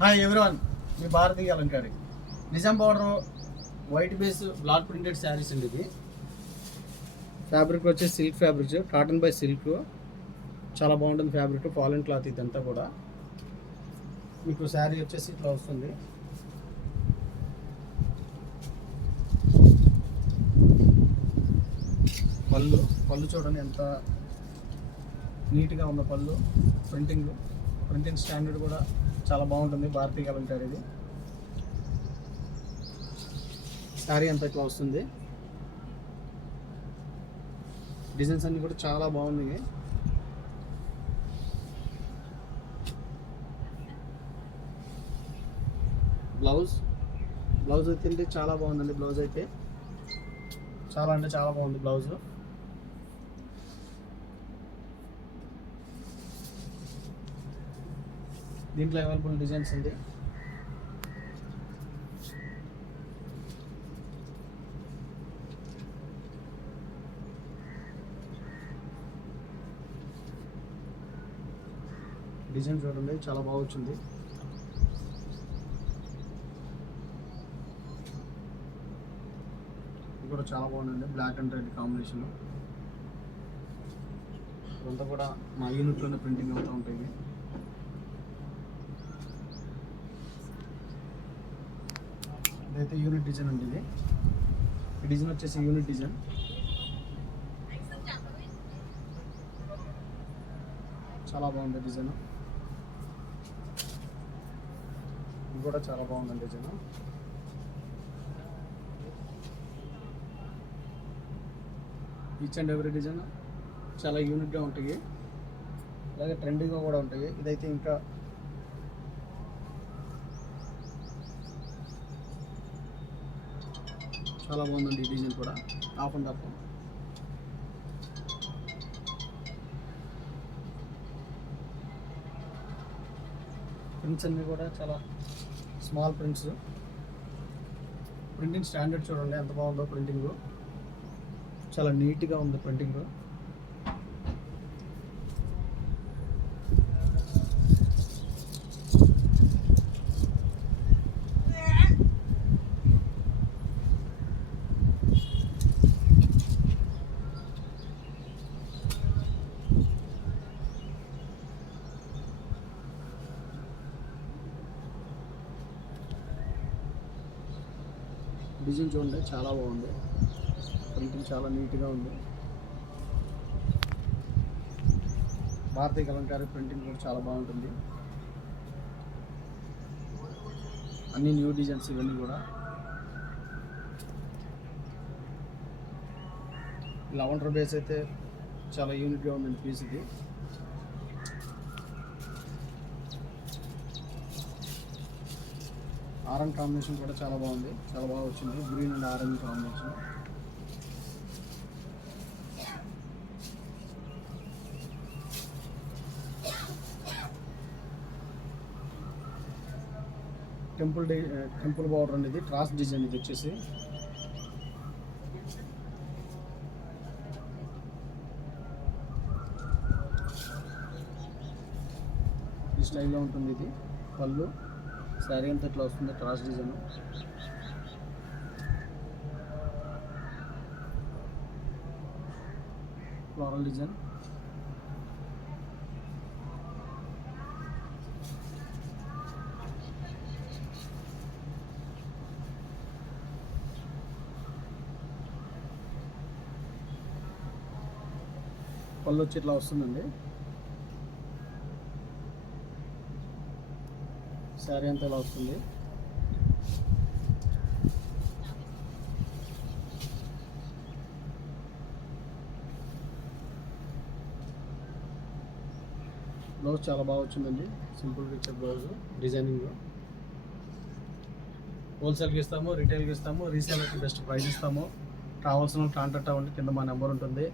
Hi everyone, మీ Bharatiya Alankari. Nizam border white base black printed saris అండి. ఇది ఫ్యాబ్రిక్ వచ్చేసి silk fabric, cotton by silk. చాలా బాగుంటుంది ఫ్యాబ్రిక్, ఫాలిన్ క్లాత్. ఇదంతా కూడా మీకు శారీ వచ్చేసి ఇట్లా వస్తుంది. పళ్ళు చూడండి ఎంత నీట్గా ఉన్న పళ్ళు. ప్రింటింగ్ స్టాండర్డ్ కూడా చాలా బాగుంటుంది. భారతీయ అలంకారి ఇది. శారీ అంతా ఇట్లా వస్తుంది. డిజైన్స్ అన్నీ కూడా చాలా బాగున్నాయి. బ్లౌజ్ అయితే చాలా బాగుందండి. బ్లౌజ్ అయితే చాలా అంటే చాలా బాగుంది బ్లౌజ్. దీంట్లో అవైలబుల్ డిజైన్స్ ఉంది. డిజైన్ చూడండి చాలా బాగా వచ్చింది. ఇది కూడా చాలా బాగుందండి, బ్లాక్ అండ్ రెడ్ కాంబినేషన్. ఇదంతా కూడా మా యూనిట్లోనే ప్రింటింగ్ అవుతూ ఉంటాయి. ఇదైతే యూనిట్ డిజైన్ అండి. ఇది ఈ డిజైన్ వచ్చేసి యూనిట్ డిజైన్. చాలా బాగుంది డిజైన్. ఇది కూడా చాలా బాగుందండి design. Each and every design చాలా యూనిక్గా ఉంటాయి, అలాగే ట్రెండింగ్గా కూడా ఉంటాయి. ఇదైతే ఇంకా చాలా బాగుందండి ఈ డిజైన్ కూడా. హాఫ్ అండ్ హాఫ్ ప్రింట్స్ అన్నీ కూడా చాలా స్మాల్ ప్రింట్స్. ప్రింటింగ్ స్టాండర్డ్ చూడండి ఎంత బాగుందో. ప్రింటింగ్ చాలా నీట్గా ఉంది. ప్రింటింగ్ డిజైన్ చూడండి చాలా బాగుంది. ప్రింటింగ్ చాలా నీట్గా ఉంది. భారతీయ అలంకారి ప్రింటింగ్ కూడా చాలా బాగుంటుంది. అన్ని న్యూ డిజైన్స్ ఇవన్నీ కూడా. లెవెండర్ బేస్ అయితే చాలా యూనిక్గా ఉందండి పీస్. ఇది ఆరెంజ్ కాంబినేషన్ కూడా చాలా బాగుంది, చాలా బాగా వచ్చింది. Green and orange combination. Temple border అనేది ట్రాస్ డిజైన్. ఇది వచ్చేసి ఈ స్టైల్లో ఉంటుంది. ఇది పళ్ళు. శారీ అంతా ఇట్లా వస్తుంది, ట్రాస్ డిజైన్. Floral design. పళ్ళు వచ్చి ఇట్లా వస్తుందండి. శారీ అంతా ఇలా వస్తుంది. బ్లౌజ్ చాలా బాగా వచ్చిందండి. Simple picture blouse. డిజైనింగ్ హోల్సేల్కి ఇస్తాము, రిటైల్కి ఇస్తాము, రీసేలర్కి బెస్ట్ ప్రైస్ ఇస్తాము. కావాల్సిన కాంటాక్ట్ అవ్వండి, కింద మా నెంబర్ ఉంటుంది.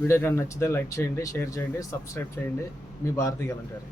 వీడియో కానీ నచ్చితే లైక్ చేయండి, షేర్ చేయండి, సబ్స్క్రైబ్ చేయండి. మీ భారతీయ అలంకారి.